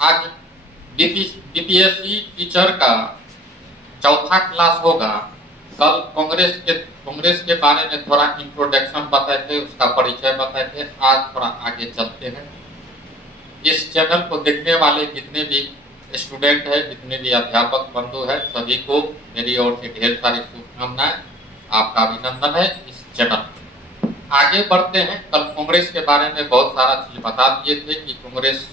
आज BPSC teacher का चौथा क्लास होगा। कल कांग्रेस के बारे में थोड़ा इंट्रोडक्शन बताए थे, उसका परिचय बताए थे। आज थोड़ा आगे चलते हैं। इस चैनल को देखने वाले जितने भी स्टूडेंट है, जितने भी अध्यापक बंधु है, सभी को मेरी ओर से ढेर सारी शुभकामनाएं, आपका अभिनंदन है इस चैनल। आगे बढ़ते हैं। कल कांग्रेस के बारे में बहुत सारा चीज बता दिए थे कि कांग्रेस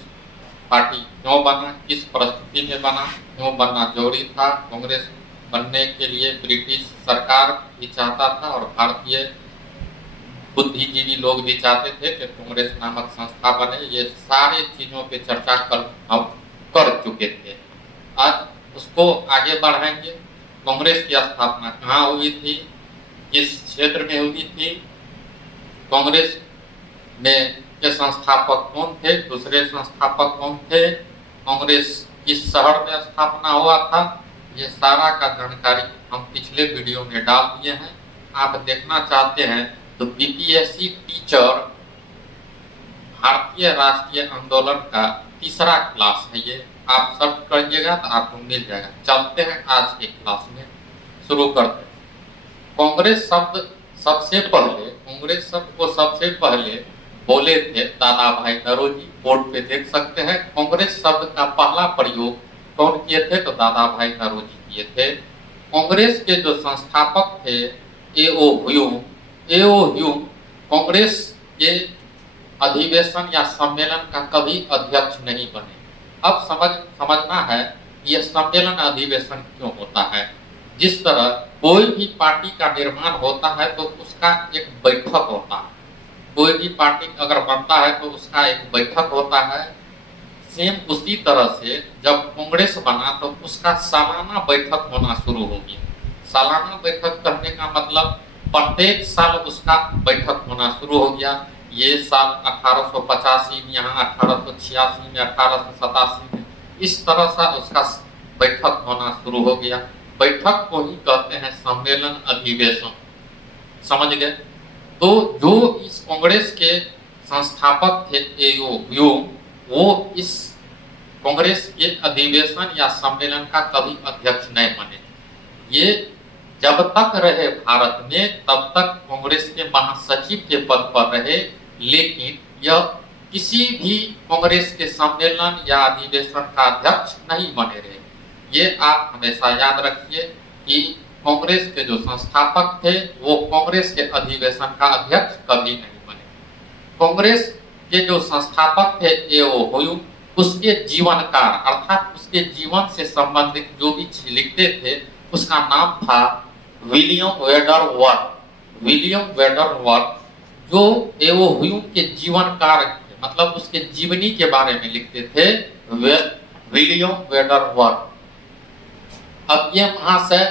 पार्टी क्यों बना, किस परिस्थिति में बना, क्यों बनना जरूरी था। कांग्रेस बनने के लिए ब्रिटिश सरकार भी चाहता था और भारतीय बुद्धिजीवी लोग भी चाहते थे कि कांग्रेस नामक संस्था बने। ये सारे चीजों पे चर्चा कल हम कर चुके थे। आज उसको आगे बढ़ाएंगे। कांग्रेस की स्थापना कहाँ हुई थी, किस क्षेत्र में हुई थी, कांग्रेस में के संस्थापक कौन थे, दूसरे संस्थापक कौन थे, कांग्रेस किस शहर में स्थापना हुआ था, ये सारा का जानकारी हम पिछले वीडियो में डाल दिए हैं। आप देखना चाहते हैं तो बीपीएससी टीचर भारतीय राष्ट्रीय आंदोलन का तीसरा क्लास है। ये आप सर्च करिएगा तो आपको मिल जाएगा। चलते हैं आज के क्लास में, शुरू करते हैं। कांग्रेस शब्द को सबसे पहले बोले थे दादा भाई नौरोजी। बोर्ड पे देख सकते हैं। कांग्रेस शब्द का पहला प्रयोग कौन किए थे तो दादा भाई नौरोजी किए थे। कांग्रेस के जो संस्थापक थे एओ ह्यूम कांग्रेस के अधिवेशन या सम्मेलन का कभी अध्यक्ष नहीं बने। अब समझना है यह सम्मेलन अधिवेशन क्यों होता है। जिस तरह कोई भी पार्टी का निर्माण होता है तो उसका एक बैठक होता है। कोई भी पार्टी अगर बनता है तो उसका एक बैठक होता है। सेम उसी तरह से जब कांग्रेस बना तो उसका सालाना बैठक होना शुरू हो गया। सालाना बैठक कहने का मतलब प्रत्येक साल उसका बैठक होना शुरू हो गया। ये साल 1885 में, यहाँ 1886 में, 1887 में, इस तरह से उसका बैठक होना शुरू हो गया। बैठक को ही कहते हैं सम्मेलन अधिवेशन। समझ गए। तो जो इस कांग्रेस के संस्थापक थे एओ ह्यूम, वो इस कांग्रेस के अधिवेशन या सम्मेलन का कभी अध्यक्ष नहीं बने। ये जब तक रहे भारत में तब तक कांग्रेस के महासचिव के पद पर रहे, लेकिन यह किसी भी कांग्रेस के सम्मेलन या अधिवेशन का अध्यक्ष नहीं बने रहे। ये आप हमेशा याद रखिए कि कांग्रेस के जो संस्थापक थे वो कांग्रेस के अधिवेशन का अध्यक्ष कभी नहीं बने। कांग्रेस के जो संस्थापक थे एओ ह्यूम, उसके जीवनकाल अर्थात उसके जीवन से संबंधित जो भी चीज लिखते थे उसका नाम था विलियम वेडरवर्थ। जो एओ ह्यूम के जीवनकाल मतलब उसके जीवनी के बारे में लिखते थे विलियम वेडरवर्थ। अब ये महाशय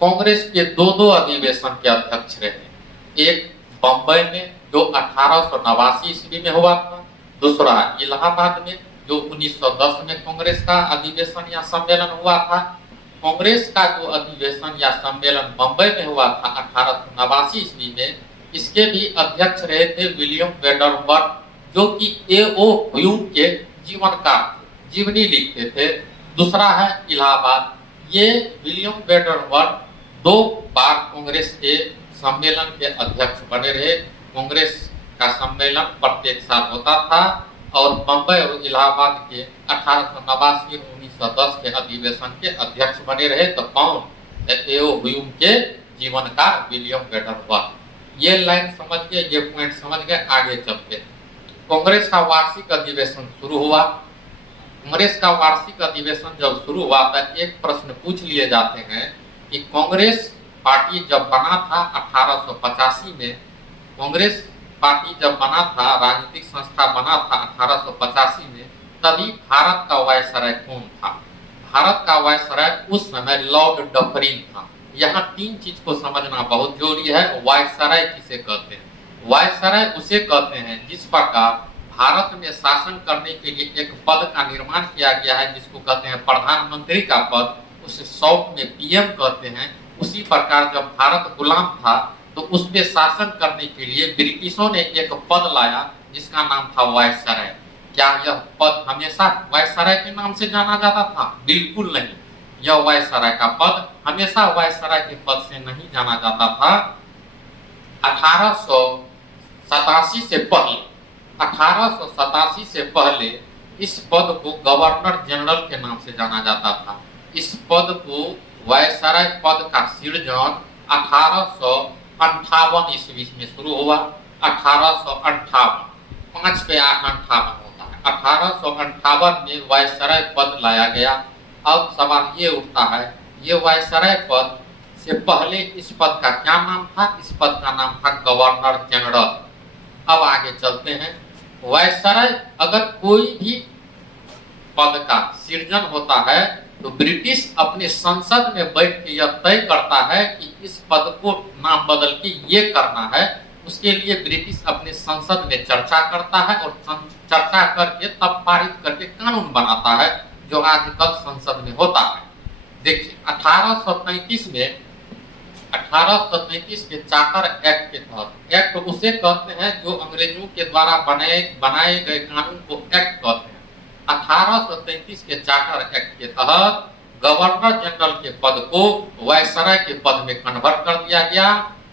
कांग्रेस के दो अधिवेशन के अध्यक्ष रहे। एक बंबई में जो 1889 ईस्वी में हुआ था, दूसरा इलाहाबाद में जो 1910 में कांग्रेस का अधिवेशन या सम्मेलन हुआ था। कांग्रेस का जो अधिवेशन या सम्मेलन बंबई में हुआ था 1889 ईस्वी में, इसके भी अध्यक्ष रहे थे विलियम वेडरवर्थ, जो कि एओ ह्यूम के जीवनी लिखते थे। दूसरा है इलाहाबाद। ये विलियम वेडरवर्थ 2 बार कांग्रेस के सम्मेलन के अध्यक्ष बने रहे। कांग्रेस का सम्मेलन प्रत्येक साल होता था और बंबई और इलाहाबाद के 1889 और 1910 के अधिवेशन के अध्यक्ष बने रहे। तो कौन? एओ ह्यूम के जीवनकाल विलियम वेडरवर्थ। ये लाइन समझ गए, ये पॉइंट समझ गए। आगे चलते कांग्रेस का वार्षिक अधिवेशन शुरू हुआ। कांग्रेस का वार्षिक अधिवेशन जब शुरू हुआ तो एक प्रश्न पूछ लिए जाते हैं कि कांग्रेस पार्टी जब बना था 1885 में, कांग्रेस पार्टी जब बना था, राजनीतिक संस्था बना था 1885 में, तभी भारत का वायसराय कौन था? भारत का वायसराय उस समय लॉर्ड डफरिन था। यहाँ 3 चीज को समझना बहुत जरूरी है। वायसराय किसे कहते हैं? वायसराय उसे कहते हैं जिस प्रकार भारत में शासन करने के लिए एक पद का निर्माण किया गया है जिसको कहते हैं प्रधानमंत्री का पद, उसे शॉर्ट में पीएम कहते हैं। उसी प्रकार जब भारत गुलाम था तो उस पर शासन करने के लिए ब्रिटिशों ने एक पद लाया जिसका नाम था वायसराय। क्या यह पद हमेशा वायसराय के नाम से जाना जाता था? बिल्कुल नहीं। यह वायसराय का पद हमेशा वायसराय के पद से नहीं जाना जाता था। 1887 से पहले इस पद को गवर्नर जनरल के नाम से जाना जाता था। इस पद को वायसराय पद का सृजन 1858 ईस्वी में शुरू हुआ। 1858, 5 पे 8 58 होता है। 1858 में वायसराय पद लाया गया। अब सवाल ये उठता है, ये वायसराय पद से पहले इस पद का क्या नाम था? इस पद का नाम था गवर्नर जनरल। अब आगे चलते हैं। वायसराय अगर कोई भी पद का सृजन होता है तो ब्रिटिश अपने संसद में बैठ के यह तय करता है कि इस पद को नाम बदल के ये करना है। उसके लिए ब्रिटिश अपने संसद में चर्चा करता है और चर्चा करके तब पारित करके कानून बनाता है, जो आजकल संसद में होता है। देखिए 1833 के चार्टर एक्ट के तहत, एक्ट उसे कहते हैं जो अंग्रेजों के द्वारा बनाए गए कानून को एक्ट कहते हैं। 1833 के चार्टर एक्ट के तहत गवर्नर जनरल के पद को वायसराय के पद में कन्वर्ट कर दिया गया।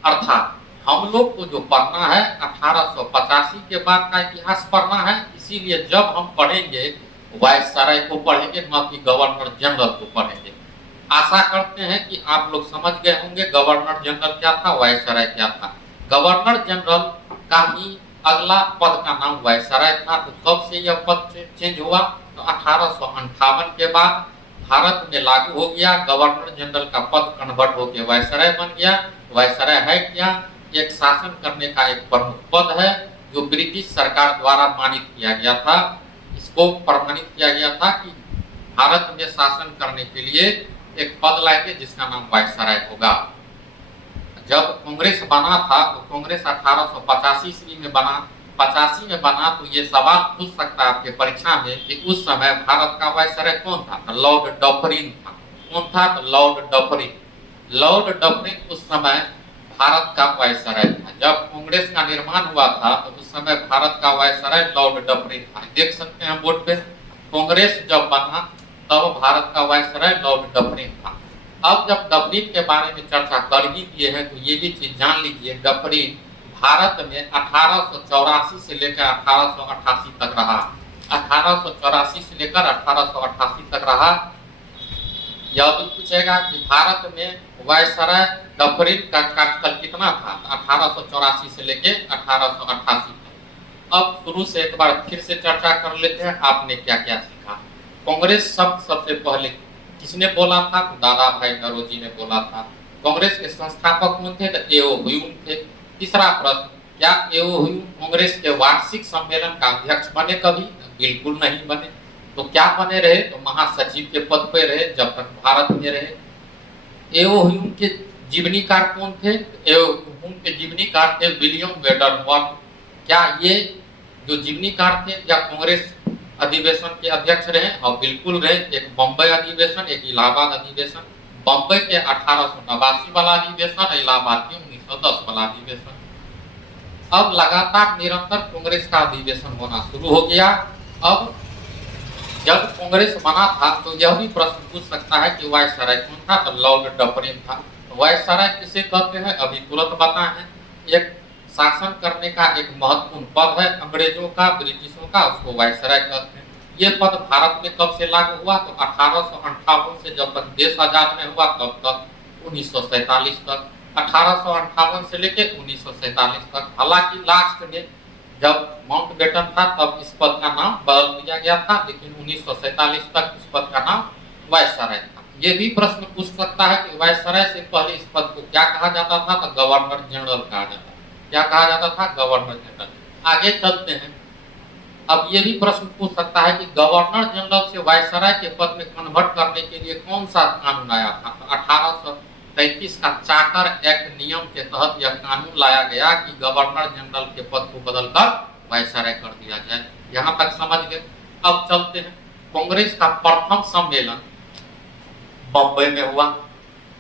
अर्थात हम लोग को जो पढ़ना है 1885 के बाद का इतिहास पढ़ना है, इसीलिए जब हम पढ़ेंगे वायसराय को पढ़ेंगे, न कि गवर्नर जनरल को पढ़ेंगे। आशा करते हैं कि आप लोग समझ गए होंगे गवर्नर जनरल क्या था, वायसराय क्या था। गवर्नर जनरल का ही अगला पद का नाम वायसराय था। तो कब से यह पद चेंज हुआ? तो 1858 के बाद भारत में लागू हो गया। गवर्नर जनरल का पद कन्वर्ट होकर वायसराय बन गया। वायसराय है क्या? एक शासन करने का एक प्रमुख पद है जो ब्रिटिश सरकार द्वारा मानित किया गया था। इसको प्रमाणित किया गया था कि भारत में शासन करने के लिए एक पद लाएंगे जिसका नाम वायसराय होगा। जब कांग्रेस बना था तो कांग्रेस 1885 ईस्वी में बना, 85 में बना। तो ये सवाल पूछ सकता है आपके परीक्षा में कि उस समय भारत का वायसराय कौन था? तो लॉर्ड डफरिन था। कौन था? तो लॉर्ड डफरिन। लॉर्ड डफरिन उस समय भारत का वायसराय था। जब कांग्रेस का निर्माण हुआ था तो उस समय भारत का वायसराय लॉर्ड डफरिन था। देख सकते हैं बोर्ड पे, कांग्रेस जब बना तब भारत का वायसराय लॉर्ड डफरिन था। अब जब डफरिन के बारे में चर्चा कर ही दिए हैं तो ये भी चीज जान लीजिए, डफरिन भारत में 1884 से लेकर 1888 तक रहा। 1884 से लेकर 1888 तक रहा। यह भी पूछेगा कि भारत में वायसराय डफरिन का कार्यकाल कितना था? 1884 से लेकर 1888 तक। अब शुरू से एक बार फिर से चर्चा कर लेते हैं, आपने क्या क्या सीखा। कांग्रेस सबसे पहले किसने बोला था? तो दादा भाई नौरोजी ने बोला था। कांग्रेस के संस्थापक कौन थे? तो एओ ह्यूम थे। तीसरा प्रश्न, क्या एओ ह्यूम कांग्रेस के वार्षिक सम्मेलन का अध्यक्ष बने कभी? बिल्कुल नहीं बने। तो क्या बने रहे? तो महासचिव के पद पे रहे जब तक भारत में रहे। एओ ह्यूम के जीवनीकार कौन थे? एओ ह्यूम के जीवनीकार थे विलियम वेडरवर्थ। क्या ये जो जीवनीकार थे या कांग्रेस अधिवेशन के अध्यक्ष रहे? और बिल्कुल रहे। एक बम्बई अधिवेशन, एक इलाहाबाद अधिवेशन। बम्बई के 1889 वाला अधिवेशन, इलाहाबाद के 1910 वाला अधिवेशन। अब लगातार निरंतर कांग्रेस का अधिवेशन होना शुरू हो गया। अब जब कांग्रेस बना था तो यह भी प्रश्न पूछ सकता है कि वायसराय कौन था? तो लॉर्ड डफरिन था। तो वायसराय किसे कहते हैं? अभी तुरंत बताएं। एक शासन करने का एक महत्वपूर्ण पद है अंग्रेजों का, ब्रिटिशों का, उसको वायसराय कहते हैं। ये पद भारत में कब से लागू हुआ? तो 1858 से जब तक देश आजाद नहीं हुआ तब तक 1947 तक। 1858 से लेकर 1947 तक। हालांकि लास्ट में जब माउंटबेटन था तब इस पद का नाम बदल दिया गया था, लेकिन 1947 तक इस पद का नाम वायसराय था। ये भी प्रश्न पूछ सकता है कि वायसराय से पहले इस पद को क्या कहा जाता था? तो गवर्नर जनरल कहा जाता था। क्या कहा जाता था? Governor general. आगे चलते हैं। अब ये भी प्रश्न पूछ सकता है कि गवर्नर जनरल से वायसराय के पद में कन्वर्ट करने के लिए कौन सा कानून आया था? तो 1833 का चार्टर एक्ट नियम के तहत यह कानून लाया गया कि गवर्नर जनरल के पद को बदलकर वायसराय कर दिया जाए। यहाँ तक समझ गए। अब चलते हैं। कांग्रेस का प्रथम सम्मेलन बम्बई में हुआ।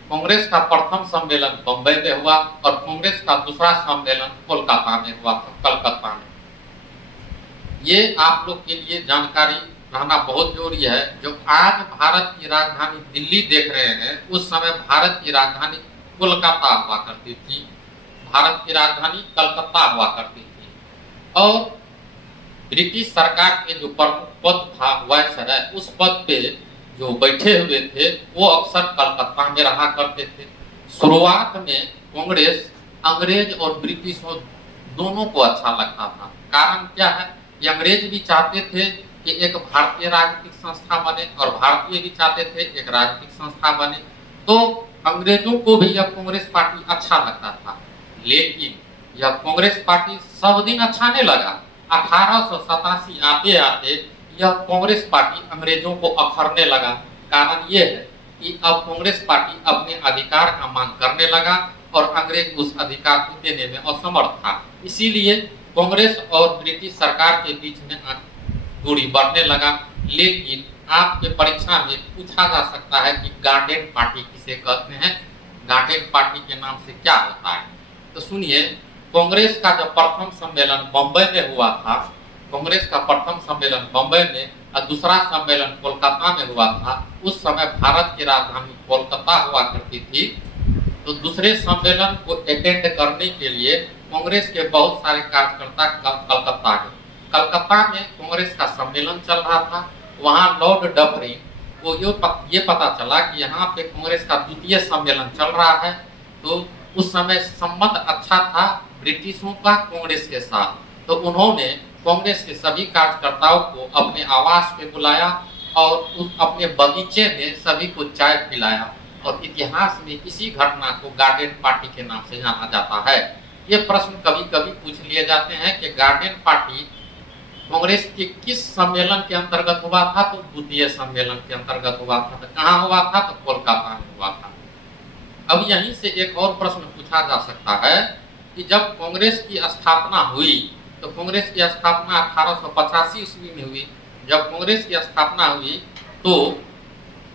कांग्रेस का प्रथम सम्मेलन बम्बई में हुआ और कांग्रेस का दूसरा सम्मेलन कोलकाता में हुआ था, कलकत्ता में। ये आप लोग के लिए जानकारी रहना बहुत जरूरी है। जो आज भारत की राजधानी दिल्ली देख रहे हैं, उस समय भारत की राजधानी कोलकाता हुआ करती थी, भारत की राजधानी कलकत्ता हुआ करती थी। और ब्रिटिश सरकार के जो प्रमुख पद था वायसराय, उस पद पे जो बैठे हुए थे वो अक्सर कलकत्ता में रहा करते थे। शुरुआत में कांग्रेस अंग्रेज और ब्रिटिशों दोनों को अच्छा लगता था। कारण क्या है, कि अंग्रेज भी चाहते थे कि एक भारतीय राजनीतिक संस्था बने और भारतीय भी चाहते थे एक राजनीतिक संस्था बने। तो अंग्रेजों को भी यह कांग्रेस पार्टी अच्छा लगता था। लेकिन यह कांग्रेस पार्टी सब दिन अच्छा नहीं लगा। 1887 आते आते यह कांग्रेस पार्टी अंग्रेजों को अखरने लगा। कारण यह है कि अब कांग्रेस पार्टी अपने अधिकार का मांग करने लगा और अंग्रेज उस अधिकार को देने में असमर्थ था। इसीलिए कांग्रेस और ब्रिटिश सरकार के बीच में दूरी बढ़ने लगा। लेकिन आपके परीक्षा में पूछा जा सकता है कि गार्डियन पार्टी किसे कहते हैं, गार्डियन पार्टी के नाम से क्या होता है। तो सुनिए, कांग्रेस का जब प्रथम सम्मेलन बम्बई में हुआ था, कांग्रेस का प्रथम सम्मेलन बम्बई में और दूसरा सम्मेलन कोलकाता में हुआ था, उस समय भारत की राजधानी कोलकाता हुआ करती थी। तो दूसरे सम्मेलन को अटेंड करने के लिए कांग्रेस के बहुत सारे कार्यकर्ता कलकत्ता गए। कलकत्ता में कांग्रेस का सम्मेलन चल रहा था। वहां लॉर्ड डफरिन को ये पता चला कि यहाँ पे कांग्रेस का द्वितीय सम्मेलन चल रहा है। तो उस समय संबंध अच्छा था ब्रिटिशों का कांग्रेस के साथ। तो उन्होंने कांग्रेस के सभी कार्यकर्ताओं को अपने आवास पे बुलाया और अपने बगीचे में सभी को चाय पिलाया। और इतिहास में इसी घटना को गार्डियन पार्टी के नाम से जाना जाता है। ये प्रश्न कभी कभी पूछ लिए जाते हैं कि गार्डियन पार्टी कांग्रेस के किस सम्मेलन के अंतर्गत हुआ था। तो द्वितीय सम्मेलन के अंतर्गत हुआ था। तो कहाँ हुआ था, तो कोलकाता में हुआ था। अब यहीं से एक और प्रश्न पूछा जा सकता है कि जब कांग्रेस की स्थापना हुई, तो कांग्रेस की स्थापना 1885 ईस्वी में हुई। जब कांग्रेस की स्थापना हुई तो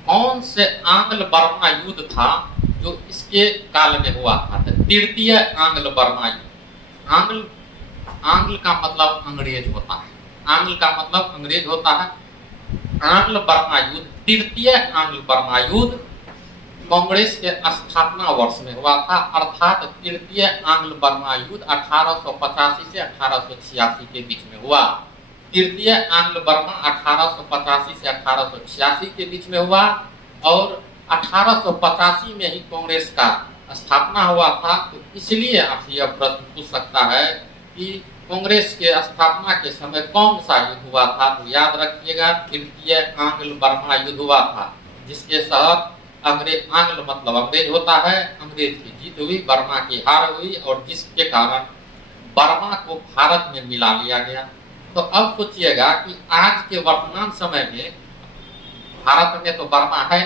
कौन से आंग्ल बर्मा युद्ध था जो इसके काल में हुआ था। तृतीय आंग्ल बर्मा युद्ध। आंग्ल का मतलब अंग्रेज होता है, आंग्ल का मतलब अंग्रेज होता है। आंग्ल बर्मा युद्ध, तृतीय आंग्ल बर्मा युद्ध कांग्रेस के स्थापना वर्ष में हुआ था। अर्थात तृतीय आंग्ल बर्मा युद्ध 1885 से 1886 के बीच में हुआ। तृतीय आंग्ल बर्मा 1885 से 1886 के बीच में हुआ और 1885 में ही कांग्रेस का स्थापना हुआ था। तो इसलिए आपसे यह प्रश्न पूछ सकता है कि कांग्रेस के स्थापना के समय कौन सा युद्ध हुआ था। तो याद रखिएगा, तृतीय आंग्ल बर्मा युद्ध हुआ था, जिसके तहत आंग्ल मतलब अंग्रेज होता है, अंग्रेज की जीत हुई, बर्मा की हार हुई और जिसके कारण बर्मा को भारत में मिला लिया गया। तो अब सोचिएगा कि आज के वर्तमान समय में भारत में तो बर्मा है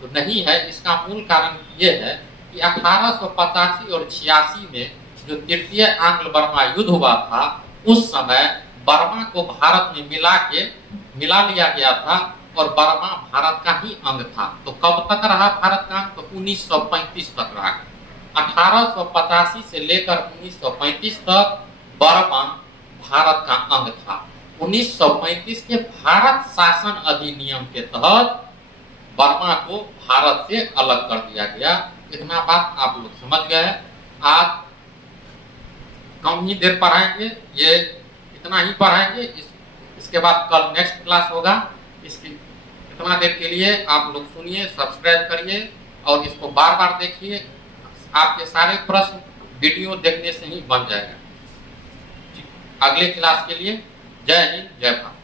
तो नहीं है। इसका मूल कारण ये है कि 1885 और 86 में जो तृतीय आंग्ल बर्मा युद्ध हुआ था, उस समय बर्मा को भारत में मिला लिया गया था और बर्मा भारत का ही अंग था। तो कब तक रहा भारत का अंग, तो 1935 तक रहा। 1885 से लेकर 1935 तक बर्मा भारत का अंग था। 1935 के भारत शासन अधिनियम के तहत बर्मा को भारत से अलग कर दिया गया। इतना बात आप लोग समझ गए। आज कम ही देर पढ़ाएंगे, ये इतना ही पढ़ाएंगे। इसके बाद कल नेक्स्ट क्लास होगा। इसकी इतना देर के लिए आप लोग सुनिए, सब्सक्राइब करिए और इसको बार बार देखिए। आपके सारे प्रश्न वीडियो देखने से ही बन जाएगा। अगले क्लास के लिए जय हिंद, जय भारत।